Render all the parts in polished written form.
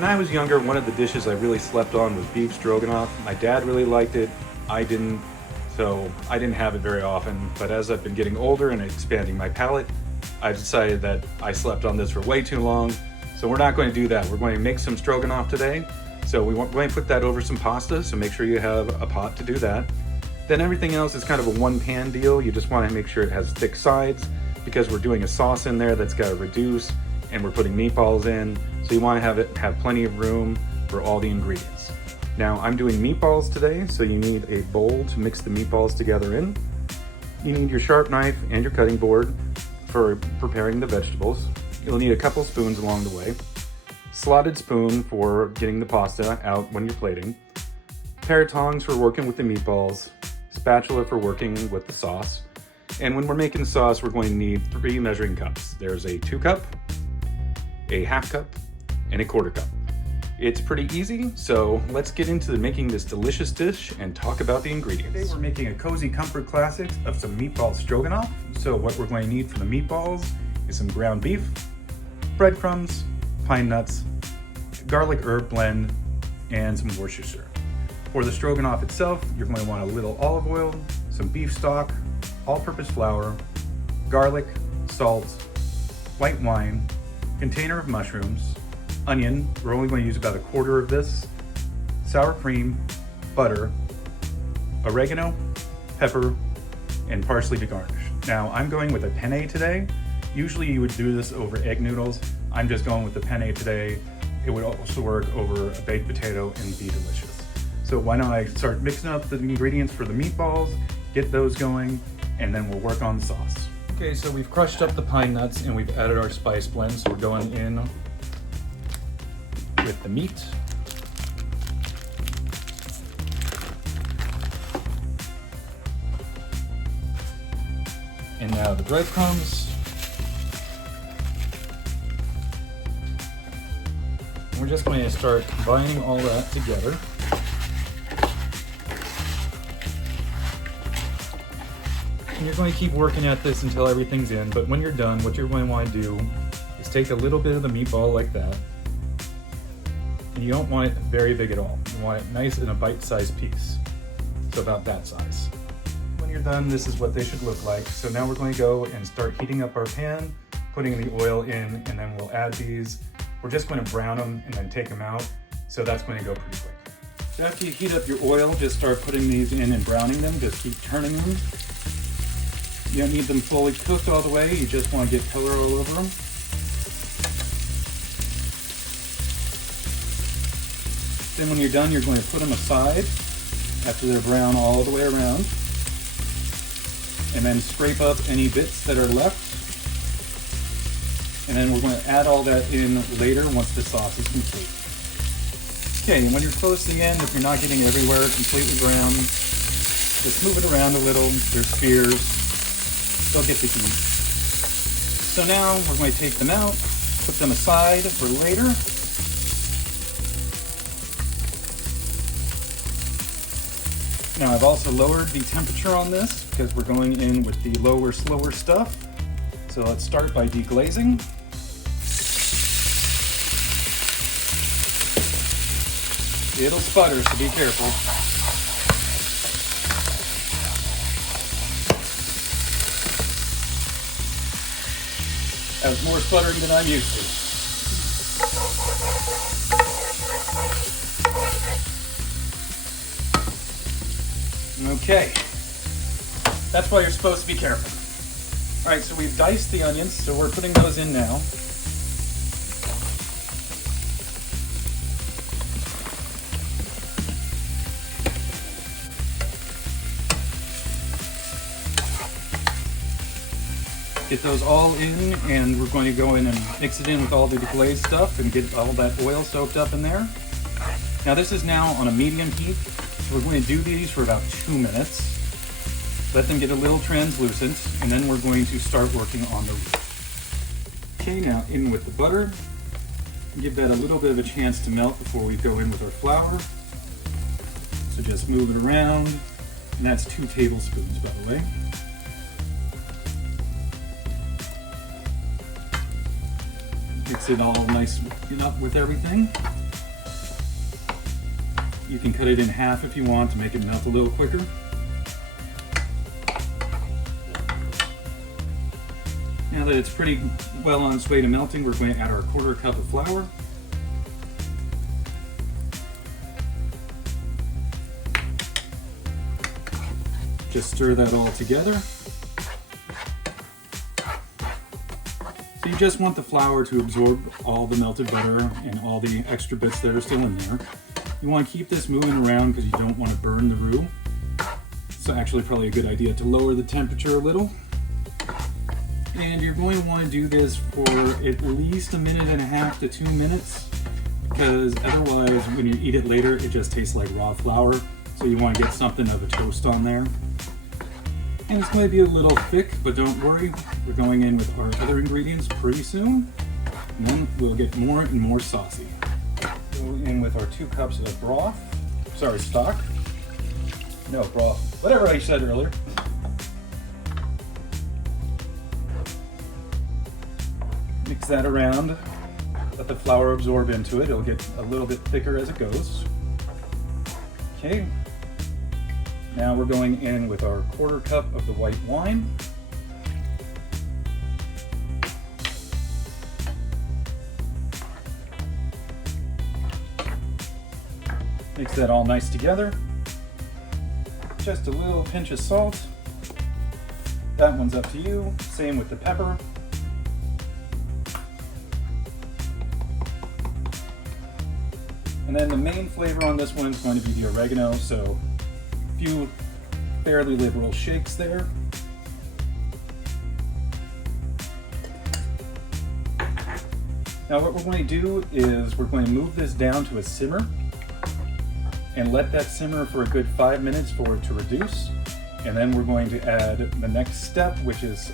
When I was younger, one of the dishes I really slept on was beef stroganoff. My dad really liked it, I didn't, so I didn't have it very often. But as I've been getting older and expanding my palate, I decided that I slept on this for way too long. So we're not going to do that. We're going to make some stroganoff today. So we're going to put that over some pasta, so make sure you have a pot to do that. Then everything else is kind of a one-pan deal. You just want to make sure it has thick sides because we're doing a sauce in there that's got to reduce, and we're putting meatballs in. So you want to have plenty of room for all the ingredients. Now I'm doing meatballs today, so you need a bowl to mix the meatballs together in. You need your sharp knife and your cutting board for preparing the vegetables. You'll need a couple spoons along the way. Slotted spoon for getting the pasta out when you're plating. Pair of tongs for working with the meatballs. Spatula for working with the sauce. And when we're making the sauce, we're going to need 3 measuring cups. There's a 2 cup, a half cup, and a 1/4 cup. It's pretty easy, so let's get into making this delicious dish and talk about the ingredients. Today we're making a cozy comfort classic of some meatball stroganoff. So what we're going to need for the meatballs is some ground beef, breadcrumbs, pine nuts, garlic herb blend, and some Worcestershire. For the stroganoff itself, you're going to want a little olive oil, some beef stock, all-purpose flour, garlic, salt, white wine, container of mushrooms, onion, we're only going to use about 1/4 of this, sour cream, butter, oregano, pepper, and parsley to garnish. Now I'm going with a penne today. Usually you would do this over egg noodles. I'm just going with the penne today. It would also work over a baked potato and be delicious. So why don't I start mixing up the ingredients for the meatballs, get those going, and then we'll work on the sauce. Okay, so we've crushed up the pine nuts and we've added our spice blend. So we're going in with the meat. And now the breadcrumbs. We're just going to start combining all that together. And you're going to keep working at this until everything's in, but when you're done, what you're going to want to do is take a little bit of the meatball like that. And you don't want it very big at all. You want it nice in a bite-sized piece. So about that size. When you're done, this is what they should look like. So now we're going to go and start heating up our pan, putting the oil in, and then we'll add these. We're just going to brown them and then take them out. So that's going to go pretty quick. So after you heat up your oil, just start putting these in and browning them. Just keep turning them. You don't need them fully cooked all the way. You just want to get color all over them. Then when you're done, you're going to put them aside after they're brown all the way around. And then scrape up any bits that are left. And then we're going to add all that in later once the sauce is complete. Okay, and when you're close to the end, if you're not getting everywhere completely brown, just move it around a little. There's spears. They'll get the heat. So now we're going to take them out, put them aside for later. Now I've also lowered the temperature on this because we're going in with the lower, slower stuff. So let's start by deglazing. It'll sputter, so be careful. That was more sputtering than I'm used to. Okay, that's why you're supposed to be careful. All right, so we've diced the onions, so we're putting those in now. Get those all in, and we're going to go in and mix it in with all the glazed stuff and get all that oil soaked up in there. Now this is now on a medium heat, so we're going to do these for about 2 minutes. Let them get a little translucent, and then we're going to start working on the roux. Okay, now in with the butter. Give that a little bit of a chance to melt before we go in with our flour. So just move it around, and that's 2 tablespoons, by the way. Mix it all nice up with everything. You can cut it in half if you want to make it melt a little quicker. Now that it's pretty well on its way to melting, we're going to add our 1/4 cup of flour. Just stir that all together. So you just want the flour to absorb all the melted butter and all the extra bits that are still in there. You want to keep this moving around because you don't want to burn the roux. So actually probably a good idea to lower the temperature a little. And you're going to want to do this for at least 1.5 to 2 minutes, because otherwise when you eat it later it just tastes like raw flour. So you want to get something of a toast on there. And it's going to be a little thick, but don't worry, we're going in with our other ingredients pretty soon, and then we'll get more and more saucy. Go in with our 2 cups of broth, stock. No, broth, whatever I said earlier. Mix that around, let the flour absorb into it. It'll get a little bit thicker as it goes. Okay. Now we're going in with our 1/4 cup of the white wine. Mix that all nice together. Just a little pinch of salt. That one's up to you. Same with the pepper. And then the main flavor on this one is going to be the oregano, so few fairly liberal shakes there. Now what we're going to do is we're going to move this down to a simmer and let that simmer for a good 5 minutes for it to reduce. And then we're going to add the next step, which is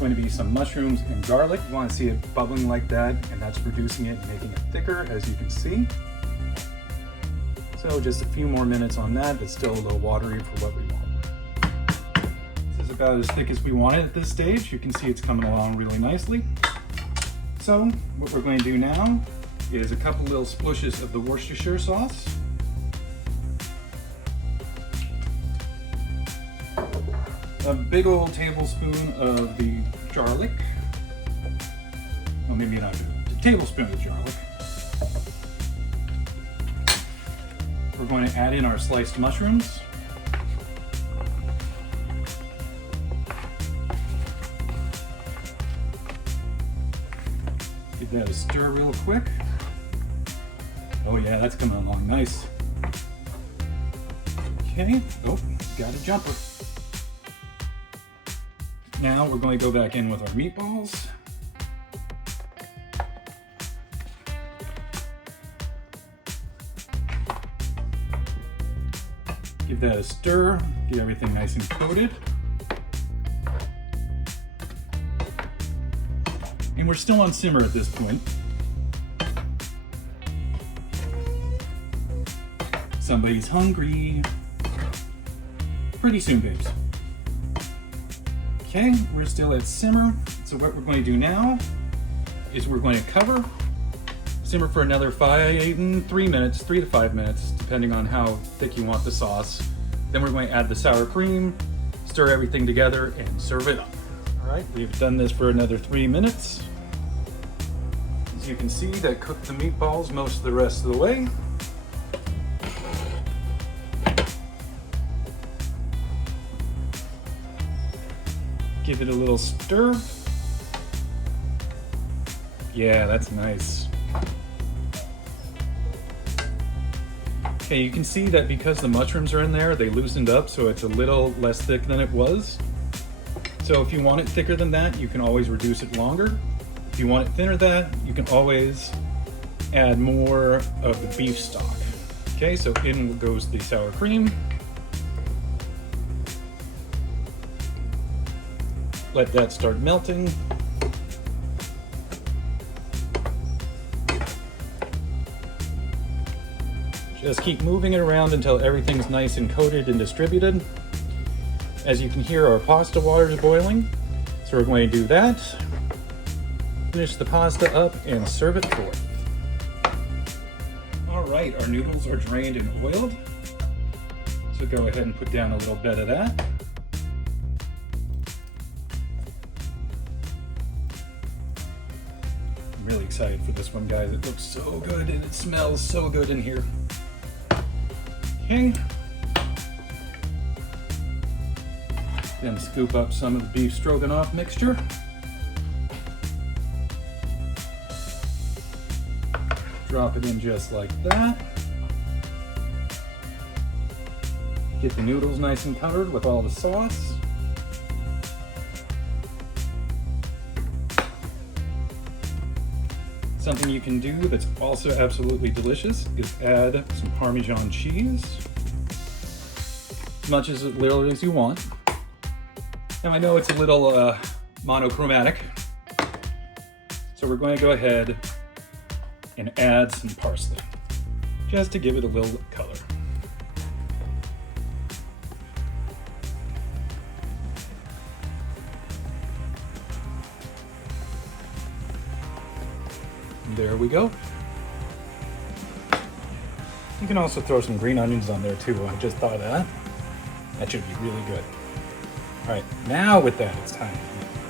going to be some mushrooms and garlic. You want to see it bubbling like that, and that's reducing it and making it thicker, as you can see. So just a few more minutes on that, but still a little watery for what we want. This is about as thick as we want it at this stage. You can see it's coming along really nicely. So what we're going to do now is a couple little splooshes of the Worcestershire sauce. A big old tablespoon of the garlic. Well, maybe not a tablespoon of garlic. We're going to add in our sliced mushrooms. Give that a stir real quick. Oh yeah, that's coming along nice. Okay, oh, got a jumper. Now we're going to go back in with our meatballs. Give that a stir, get everything nice and coated. And we're still on simmer at this point. Somebody's hungry. Pretty soon, babes. Okay, we're still at simmer. So what we're going to do now is we're going to cover, simmer for another 3 minutes, 3 to 5 minutes, depending on how thick you want the sauce. Then we're going to add the sour cream, stir everything together, and serve it up. All right, we've done this for another 3 minutes. As you can see, that cooked the meatballs most of the rest of the way. Give it a little stir. Yeah, that's nice. Okay, you can see that because the mushrooms are in there, they loosened up, so it's a little less thick than it was. So if you want it thicker than that, you can always reduce it longer. If you want it thinner than that, you can always add more of the beef stock. Okay, so in goes the sour cream. Let that start melting. Just keep moving it around until everything's nice and coated and distributed. As you can hear, our pasta water is boiling. So we're going to do that. Finish the pasta up and serve it forth. All All right, our noodles are drained and oiled. So go ahead and put down a little bit of that. I'm really excited for this one, guys. It looks so good and it smells so good in here. Okay. Then scoop up some of the beef stroganoff mixture. Drop it in just like that. Get the noodles nice and covered with all the sauce. Something you can do that's also absolutely delicious is add some Parmesan cheese. As much as little as you want. Now I know it's a little monochromatic, so we're going to go ahead and add some parsley, just to give it a little color. And there we go. You can also throw some green onions on there too. I just thought of that. That should be really good. All right, now with that, it's time to eat.